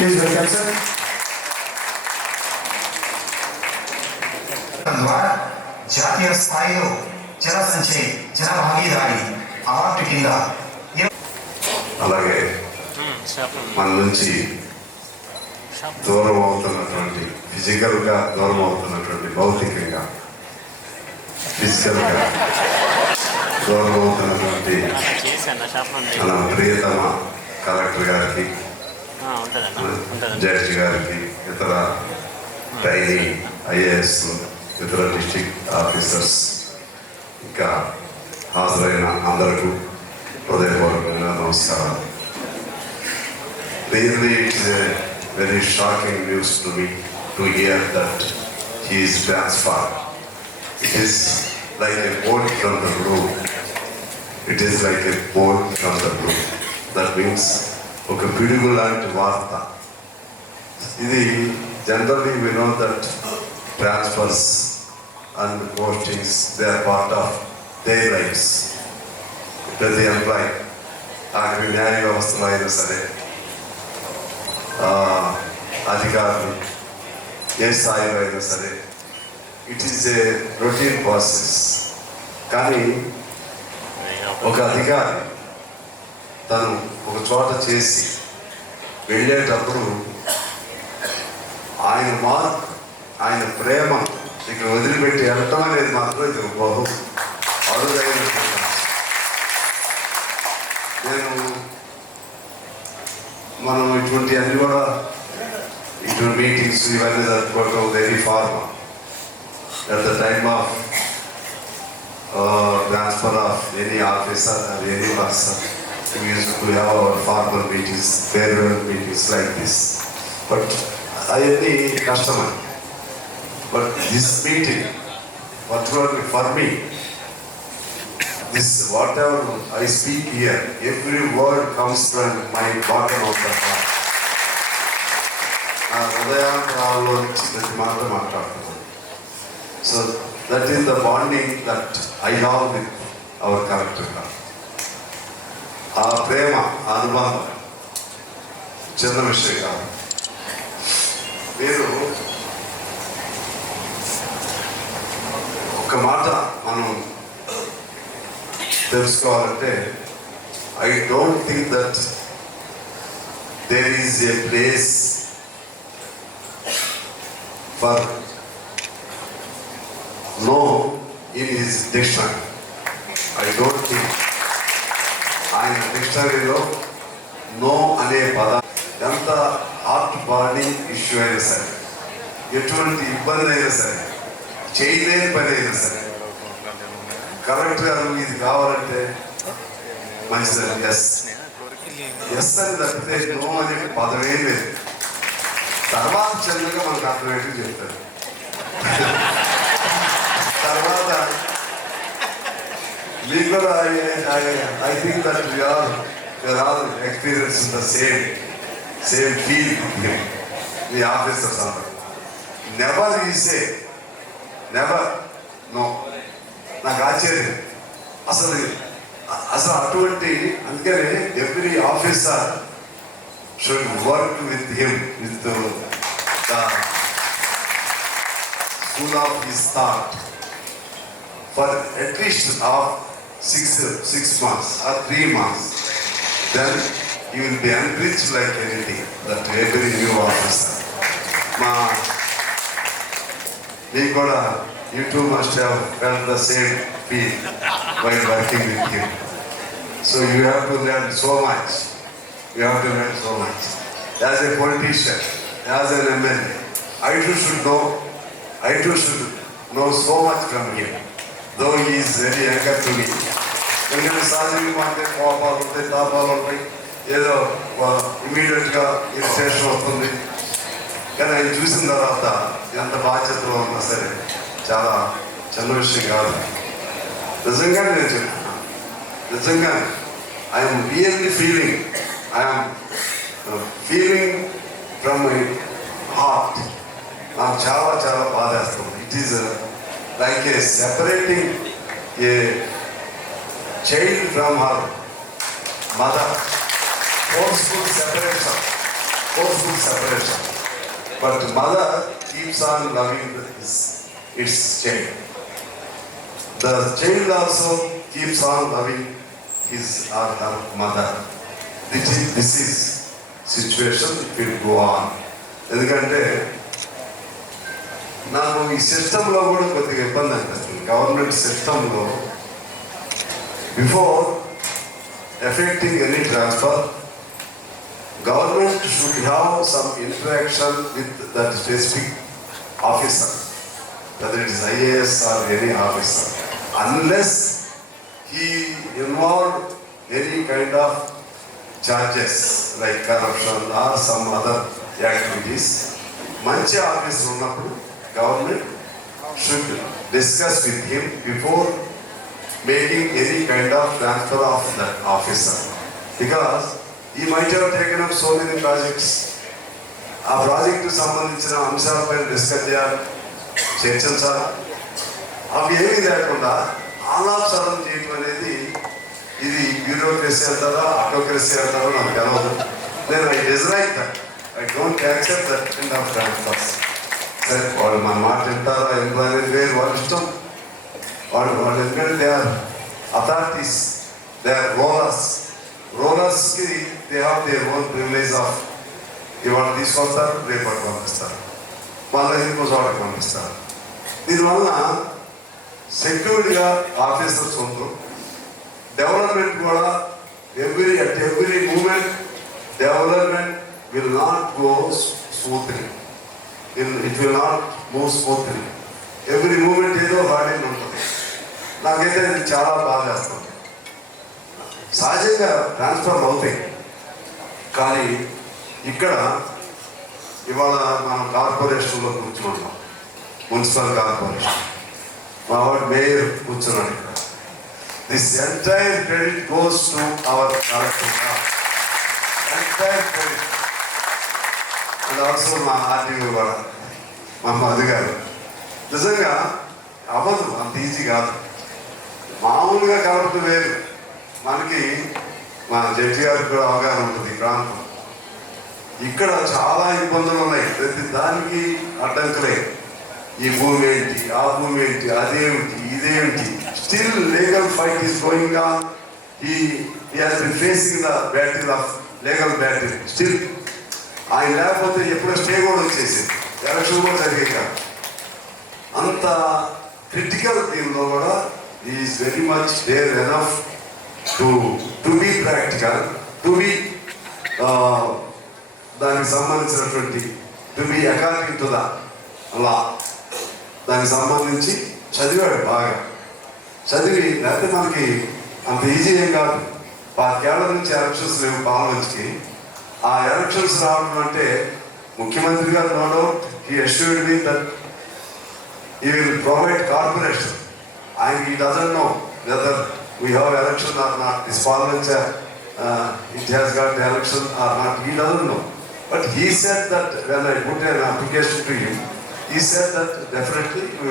Please welcome, sir. ద్వారా జాతీయ స్థాయిలో జన సంచయ్ జన భాగీదారి అవార్డు కింద అలాగే మన నుంచి దూరం అవుతున్నటువంటి ఫిజికల్గా దూరం అవుతున్నటువంటి భౌతికంగా ఫిజికల్గా దూరం అవుతున్నటువంటి మన ప్రియతమ కలెక్టర్ గారికి, జడ్జి గారికి, ఇతర ట్రైనీ ఐఏఎస్, ఇతర డిస్ట్రిక్ట్ ఆఫీసర్స్, ఇంకా హాజరైన అందరికీ హృదయపూర్వకంగా నమస్కారాలు. Really, it is a very shocking news to me to hear that he is transferred. It is like a bolt from the blue. It is like a bolt from the blue. That means ఒక పిడుగు లాంటి వార్త ఇది. Generally we know that transfers and postings, they are part of their lives. ప్రతి employee ఆఖరి న్యాయ వ్యవస్థలో అయినా సరే, అధికారులు ఏ స్థాయిలో అయినా సరే, it is A routine process. కానీ ఒక అధికారి తను ఒక చోట చేసి వెళ్ళేటప్పుడు ఆయన మార్క్, ఆయన ప్రేమ ఇక్కడ వదిలిపెట్టి వెళ్ళటం అనేది మాత్రం ఇది బహు అరుదైన. మనం ఇటువంటి అన్ని కూడా ఇటువంటి మీటింగ్స్ ఇవన్నీ జరుపుకోవడం very formal. At the time of transfer of any officer or any person, we used to have our formal meetings, farewell meetings like this. But అవన్నీ కష్టమే. But this meeting, particularly for me, this whatever I speak here, every word comes from my bottom of the heart. నా హృదయాంతరాల్లో నుంచి ప్రతి మాట మాట్లాడుతున్నాను. So that is the bonding that I have with our character. ఆ ప్రేమ, ఆ అనుబంధం చిన్న విషయం కాదు. మీరు ఒక మాట మనం తెలుసుకోవాలంటే, I don't think that there is a place for no in his dictionary. I don't think ఆయన డిక్షనరీలో నో అనే పదం ఎంత హార్ట్ బార్డింగ్ ఇష్యూ అయినా సరే, ఎటువంటి ఇబ్బంది అయినా సరే, చేయలేని పని అయినా సరే, కరెక్ట్ గారు ఇది కావాలంటే మంచిది, ఎస్ ఎస్ అని తప్పితే నో అనే పదమే లేదు. తర్వాత చిన్నగా మనకు అర్థమయ్యేట్టు చెప్తారు. తర్వాత legal, I think that we are all experiencing the same field. The officers are never you say never no. నాకు ఆశ్చర్యం అసలు అటువంటి. అందుకనే every officer should work with him, with the school of his thought for at least of 6 months or 3 months. Then you will be enriched like anything that every new officer. You too must have felt the same feel while working with him. So you have to learn so much. You have to learn so much. As a politician, as an MLA, I too should know so much from him. Though he is very younger to me. ఎందుకంటే సహజంగా అంటే కోపాలు ఉంటాయి, తాపాలు ఉంటాయి, ఏదో ఇమీడియట్గా irritation వస్తుంది. కానీ ఆయన చూసిన తర్వాత ఎంత బాధ్యతలో ఉన్నా సరే చాలా చిన్న విషయం కాదు. నిజంగా నేను చెప్తున్నా, నిజంగా I'm really feeling from my heart. నాకు చాలా చాలా బాధేస్తుంది. It is like a separating a child from her mother, forceful separation. separation. But mother keeps on loving its child. The child also keeps on loving his or her mother. This is situation, it will go on. ఎందుకంటే నాకు ఈ సిస్టంలో కూడా కొద్దిగా ఇబ్బంది అనిపిస్తుంది. Government సిస్టంలో before effecting any transfer, government should have some interaction with that specific officer, whether it is IAS or any officer, unless he involved any kind of charges like corruption or some other activities. మంచి officer ఉన్నప్పుడు government should discuss with him before making any kind of transfer of that officer, because he might have taken up so many projects. ఆ project సంబంధించిన అంశాలపై discuss చేయాలి, చర్చించాలి. అవి ఏమీ లేకుండా ఆలాపసరం చేయటం అనేది ఇది బ్యూరోక్రసీ అంటారా ఆటోక్రసీ అంటారో నాకు తెలవదు. నేను I dislike that. I don't accept that kind of transfers. సరే వాళ్ళు మన మాట వింటారా ఎందుకు అనేది వేరు, వాళ్ళ ఇష్టం. వాళ్ళు ఎందుకంటే they are authorities, they are రోలర్స్కి they have their own privilege of ఇవాళ తీసుకొస్తారు, రేపటి పంపిస్తారు, వాళ్ళ ఇంకో చోటకి పంపిస్తారు. దీనివల్ల సెక్యూర్డ్గా ఆఫీసర్స్ ఉంటారు. డెవలప్మెంట్ కూడా at every movement development will not go smoothly. It will not move smoothly. Every movement ఏదో హార్డింగ్ ఉంటుంది. నాకైతే ఇది చాలా బాగా చేస్తుంది. సహజంగా ట్రాన్స్ఫర్ అవుతాయి, కానీ ఇక్కడ ఇవాళ మనం కార్పొరేషన్లో కూర్చున్నాం, మున్సిపల్ కార్పొరేషన్, మా వాడు మేయర్ కూర్చున్నాడు ఇక్కడ. This entire credit goes to our collector. Entire credit. And also మా ఆర్టీఓ కూడా, మా మధు గారు. నిజంగా అవ్వదు, అంత ఈజీ కాదు. మామూలుగా కలపడం వేరు, మనకి మా జడ్జి గారికి కూడా అవగాహన ఉంటుంది ఈ ప్రాంతం. ఇక్కడ చాలా ఇబ్బందులు ఉన్నాయి, ప్రతి దానికి అడ్డంకులే. ఈ భూమి ఏంటి, ఆ భూమి ఏంటి, అదేమిటి, ఇదేమిటి. Still legal fight is going on. He has been facing the battle of legal battle. Still ఆయన లేకపోతే ఎప్పుడో స్టే కూడా వచ్చేసి ఎలక్షన్ కూడా జరిగాక అంత క్రిటికల్ దీనిలో కూడా is very much there enough to be practical, to be దానికి సంబంధించినటువంటి to be according to the law. దానికి సంబంధించి చదివాడు బాగా, చదివి లేకపోతే మనకి అంత ఈజీ ఏం కాదు. 5 ఏళ్ల నుంచి ఎలక్షన్స్ లేవు పార్లమెంట్కి. ఆ ఎలక్షన్స్ రావడం అంటే ముఖ్యమంత్రి గారు no doubt he assured me that he will provide corporation. he doesn't know whether we have election or not. This parliament it has got the election or not, he doesn't know. But he said that when I put an application to him, he said that definitely we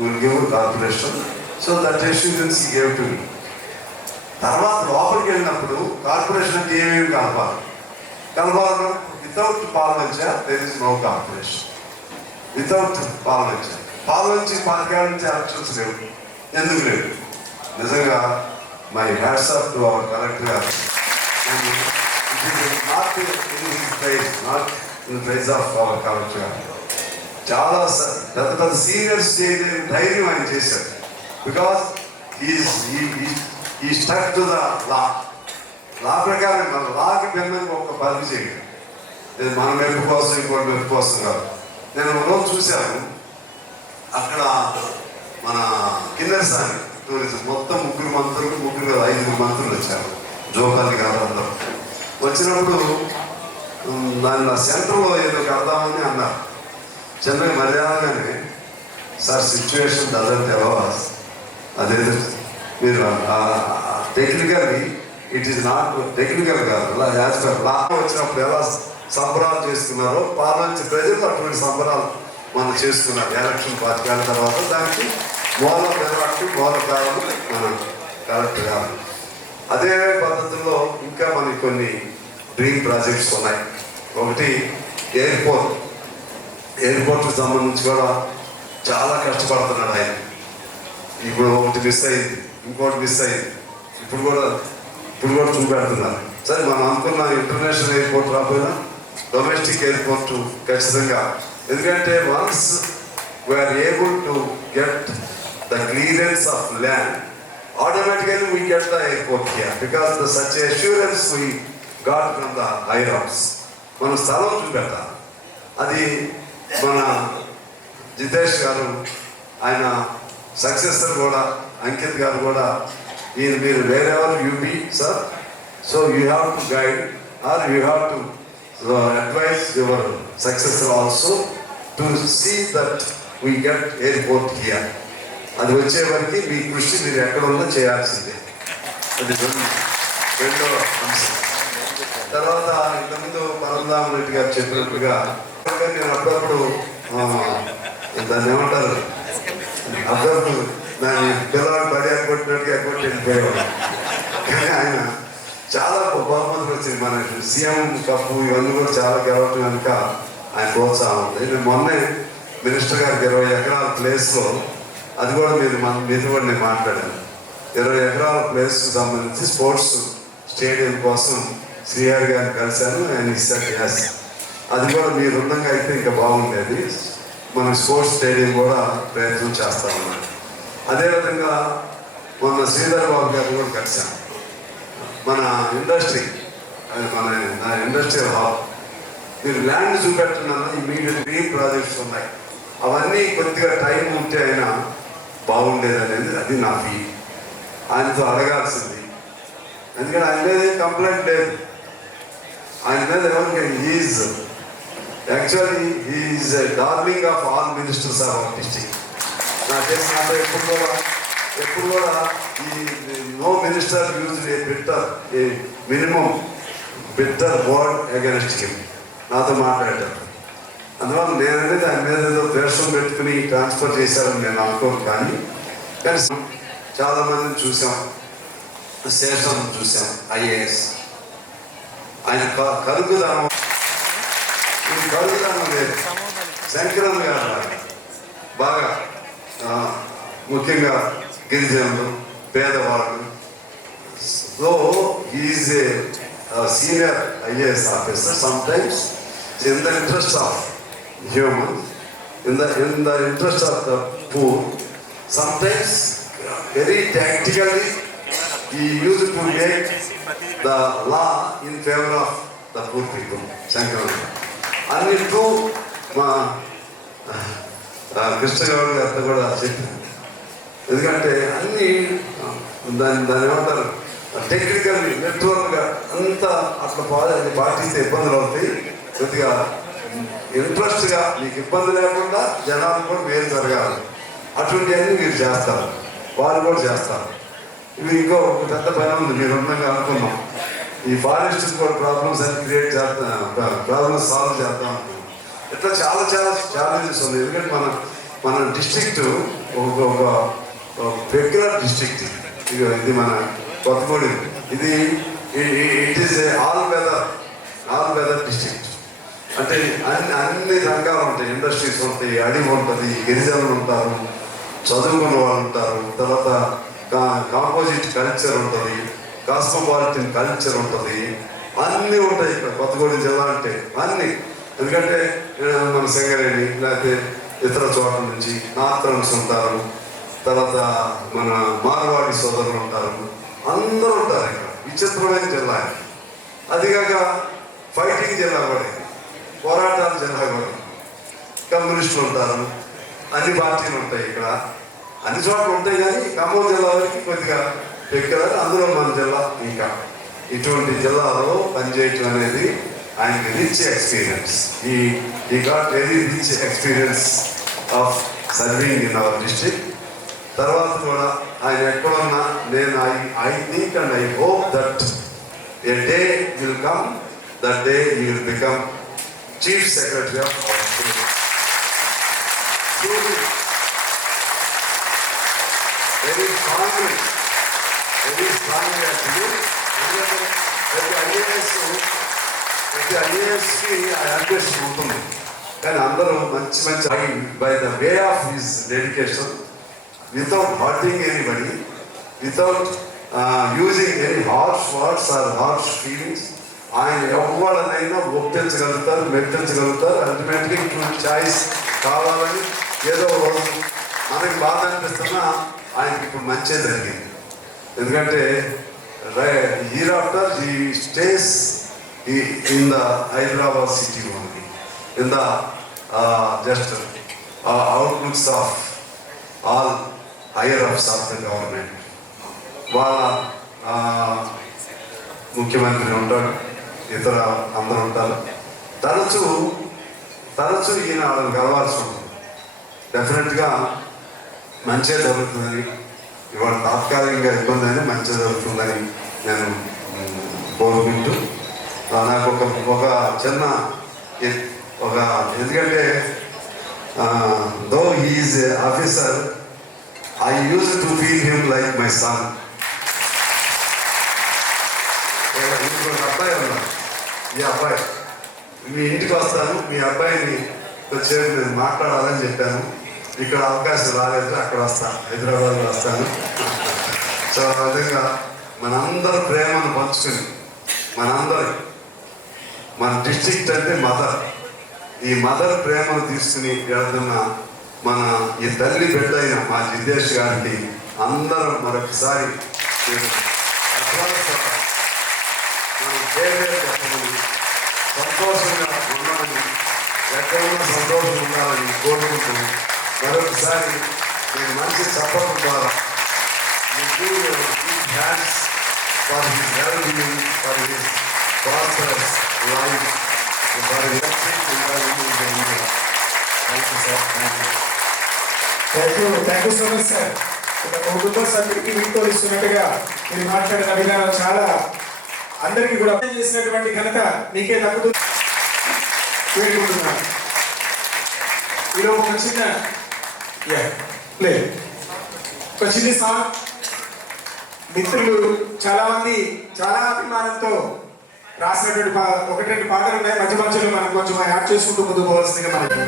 will give a corporation. So that assurance he gave to me. తర్వాత లోపలికి వెళ్ళినప్పుడు కార్పొరేషన్కి ఏమేమి కలపాలి without parliament there is no corporation. Without parliament నుంచి 5 ఏళ్ల నుంచి elections లేవు. ఎందుకు లేవు? నిజంగా my hats off to our collector గారు. Not in praise of our collector గారు. చాలా పెద్ద సీనియర్స్ చేయలేని ధైర్యం ఆయన చేశారు. బికాస్ ఈ స్టక్ టు ద లా ప్రకారం మన లాకి భిన్నంగా ఒక పని చేయడం. మన మెప్పు కోసం ఇంకోటి మెప్పు కోసం కాదు. నేను ఒక రోజు చూశాను, అక్కడ మన కిన్నెరసాని టూరిజం మొత్తం 5 మంత్రులు వచ్చారు, జోకాలి గారు అందరూ వచ్చినప్పుడు దాని సెంటర్లో ఏదో కడదామని అన్నారు. జనరల్ మర్యాదగానే sir situation doesn't allow us. అదేదో మీరు technically it is not technical కాదు, యాజ్ పర్ లా వచ్చినప్పుడు ఎలా సంబరాలు చేసుకున్నారో పార్లమెంట్ ప్రజలు అటువంటి సంబరాలు మనం చేసుకున్నారు. ఎలక్షన్ 5 ఏళ్ల తర్వాత దానికి మూల కారణం మన కలెక్టర్ గారు. అదే పద్ధతుల్లో ఇంకా మనకి కొన్ని డ్రీమ్ ప్రాజెక్ట్స్ ఉన్నాయి. ఒకటి ఎయిర్పోర్ట్కి సంబంధించి కూడా చాలా కష్టపడుతున్నాడు ఆయన. ఇప్పుడు ఒకటి మిస్ అయింది, ఇంకోటి మిస్ అయింది, ఇప్పుడు కూడా చూపెడుతున్నారు. సరే, మనం అనుకున్న ఇంటర్నేషనల్ ఎయిర్పోర్ట్ రాకపోయినా డొమెస్టిక్ ఎయిర్పోర్ట్ ఖచ్చితంగా, ఎందుకంటే once we're able to get the clearance of land, automatically we get the airport here because the such assurance we got from the IROPS. మనం స్థలం చూపెట్టాలి. అది మన జితేష్ గారు, ఆయన సక్సెసర్ కూడా అంకిత్ గారు కూడా, మీరు wherever you be sir, so you have to guide or you have to advise your successor also to see that we get airport here. అది వచ్చే వరకు మీ కృషి మీరు ఎక్కడ ఉందో చేయాల్సిందే. అది రెండో అంశం. తర్వాత ఇంతకుముందు పరంధామ రెడ్డి గారు చెప్పినట్టుగా నేను అప్పుడప్పుడు దాన్ని ఏమంటారు, అప్పుడప్పుడు దాన్ని పిల్లవాడు పడియాలు కొట్టినట్టుగా కొట్టి వెళ్ళిపోయేవాడు. కానీ ఆయన చాలా బహుమతులు వచ్చింది. మన సీఎం కప్పు ఇవన్నీ కూడా చాలా గెలవటం కనుక ఆయన ప్రోత్సాహం ఉంది. నేను మొన్నే మినిస్టర్ గారికి 20 ఎకరాల ప్లేస్లో, అది కూడా మీతో కూడా నేను మాట్లాడాను, 20 ఎకరాల ప్లేస్కి సంబంధించి స్పోర్ట్స్ స్టేడియం కోసం శ్రీహరి గారిని కలిశాను. ఆయన ఇస్తాను గ్యాస్, అది కూడా మీరు ఉన్నంగా అయితే ఇంకా బాగుండేది. మనం స్పోర్ట్స్ స్టేడియం కూడా ప్రయత్నం చేస్తా ఉన్నాం. అదేవిధంగా మొన్న శ్రీధర్ బాబు గారు కూడా కలిశాను. మన ఇండస్ట్రీ, మన ఇండస్ట్రియల్ హాబ్, మీరు ల్యాండ్ చూపెట్టడం ఇమీడియట్ డ్రీమ్ ప్రాజెక్ట్స్ ఉన్నాయి. అవన్నీ కొద్దిగా టైం ఉంటే అయినా బాగుండేది అనేది అది నా ఫీల్. ఆయనతో అడగాల్సింది, ఎందుకంటే ఆయన మీద కంప్లైంట్ లేదు. ఆయన మీద ఎవరికి actually he's a darling of all ministers of our district. నాకు తెలిసినంత ఎప్పుడు కూడా ఈ no minister use a bitter, a minimum bitter word against him నాతో మాట్లాడేటప్పుడు. అందువల్ల నేననేది ఆయన మీద ఏదో ద్వేషం పెట్టుకుని ట్రాన్స్ఫర్ చేశారని నేను అనుకోను. కానీ చాలామందిని చూసాం, శేషం చూసాం, IAS. ఆయన కలుగుదానం లేదు. శంకరన్ గారు బాగా ముఖ్యంగా గిరిజనులు, పేదవాళ్ళు. So is a senior IAS officer. Sometimes in the interest of humans, in the interest of the poor, sometimes very tactically he used to make the law in favor of the poor people. Shankara. And it too, Krishna Goud గారితో కూడా చెప్పాను. ఎందుకంటే అన్ని దాన్ని ఏమంటారు, technical నెట్వర్క్గా అంతా అట్లా పాటిస్తే ఇబ్బందులు అవుతాయి. కొద్దిగా ఇంట్రెస్ట్గా మీకు ఇబ్బంది లేకుండా జనాలు కూడా మేలు జరగాలి, అటువంటివన్నీ మీరు చేస్తారు, వాళ్ళు కూడా చేస్తారు. ఇవి ఇంకో పెద్ద పని ఉంది. మీరు ఉన్నంగా అనుకున్నాం, ఈ ఫారెస్ట్ కూడా ప్రాబ్లమ్స్ అని క్రియేట్ చేస్తాం, ప్రాబ్లమ్స్ సాల్వ్ చేద్దాం అనుకున్నాం. ఇట్లా చాలా ఛాలెంజెస్ ఉన్నాయి. ఎందుకంటే మన డిస్ట్రిక్ట్ ఒక పెక్యులర్ డిస్ట్రిక్ట్. ఇది మన కొత్తగూడి, ఇది it is a all weather district. అంటే అన్ని రంగాలు ఉంటాయి, ఇండస్ట్రీస్ ఉంటాయి, అడవి ఉంటుంది, గిరిజనులు ఉంటారు, చదువుకున్న వాళ్ళు ఉంటారు, తర్వాత కాంపోజిట్ కల్చర్ ఉంటుంది, కాస్మోపాలిటన్ కల్చర్ ఉంటుంది, అన్నీ ఉంటాయి ఇక్కడ కొత్తగూడెం జిల్లా అంటే అన్నీ. ఎందుకంటే మన సింగరేణి లేకపోతే ఇతర చోట్ల నుంచి నార్త్రన్స్ ఉంటారు, తర్వాత మన మార్వాడి సోదరులు ఉంటారు, అందరూ ఉంటారు ఇక్కడ. విచిత్రమైన జిల్లా, అదిగాక ఫైటింగ్ జిల్లా కూడా, పోరాటాల జిల్లా కూడా. కమ్యూనిస్టులు ఉంటారు, అన్ని పార్టీలు ఉంటాయి ఇక్కడ, అన్ని చోట్ల ఉంటాయి. కానీ ఖమ్మం జిల్లా వరకు కొద్దిగా ఎక్కువ, అందులో మన జిల్లా ఇంకా. ఇటువంటి జిల్లాలో పనిచేయటం అనేది ఆయనకి రిచ్ ఎక్స్పీరియన్స్. ఈ got very rich experience of serving in our district. తర్వాత కూడా ఆయన ఎక్కడున్నా నేను I think and I hope that a day will come, that day he will become Chief Secretary of our state. Very strongly actually. IAS ప్రతి ఐఏఎస్కి ఆ ambition ఉంటుంది, కానీ అందరూ మంచి మంచి by the way of his dedication, without hurting anybody, without using any harsh words are harsh feelings, ఆయన ఎవరినైనా ఒప్పించగలుగుతారు, మెప్పించగలుగుతారు. Ultimately ఇంకొక ఛాయిస్ కావాలని ఏదో రోజు మనకి బాధ అనిపిస్తున్నా ఆయనకి ఇప్పుడు మంచి జరిగింది. ఎందుకంటే year after he stays in the Hyderabad city only, in the just outlooks of all higher ups of the government. వాళ్ళ ముఖ్యమంత్రి ఉంటాడు, ఇతర అందరూ ఉంటారు. తరచూ ఈయన వాళ్ళని కలవాల్సి ఉంటుంది. డెఫినెట్గా మంచిగా జరుగుతుందని, ఇవాళ తాత్కాలికంగా ఇబ్బంది అయినా మంచిగా జరుగుతుందని నేను కోరుకుంటూ, నాకు ఒక చిన్న ఎందుకంటే though he is a officer, I used to feel him like my son. ఇంకొక అబ్బాయి ఉన్నాడు, ఈ అబ్బాయి మీ ఇంటికి వస్తాను, మీ అబ్బాయిని వచ్చేది నేను మాట్లాడాలని చెప్పాను. ఇక్కడ అవకాశం రాలేదు, అక్కడ వస్తాను, హైదరాబాద్లో వస్తాను. సో ఆ విధంగా మనందరూ ప్రేమను పంచుకుని, మన డిస్ట్రిక్ట్ అంటే మదర్, ఈ మదర్ ప్రేమను తీసుకుని వెళ్తున్న మన ఈ తల్లి బిడ్డ అయిన మా జిద్దేష్ గారికి అందరూ మరొకసారి మనం పేరు చెప్పమని, సంతోషంగా ఉండాలని, ఎక్కడున్నా సంతోషం ఉండాలని కోరుకుంటూ మరొకసారి నేను మంచి చెప్పడం ద్వారా hands for his well being, for his prosperous life, for his thank you so much sir. ఒక కుటుంబ సభ్యుడికి మీతో ఇస్తున్నట్టుగా మీరు మాట్లాడిన విధానం చాలా అందరికీ కూడా చేసినటువంటి ఘనత మీకే దక్కుతుంది వేడుకుంటున్నాను. ఈరోజు ఒక చిన్న సాంగ్, మిత్రులు చాలా మంది చాలా అభిమానంతో రాసినటువంటి ఒకటి రెండు పాటలు ఉన్నాయి. మధ్య మధ్యలో మనం కొంచెం యాడ్ చేసుకుంటూ ముందుకు పోవాల్సిందిగా మనకి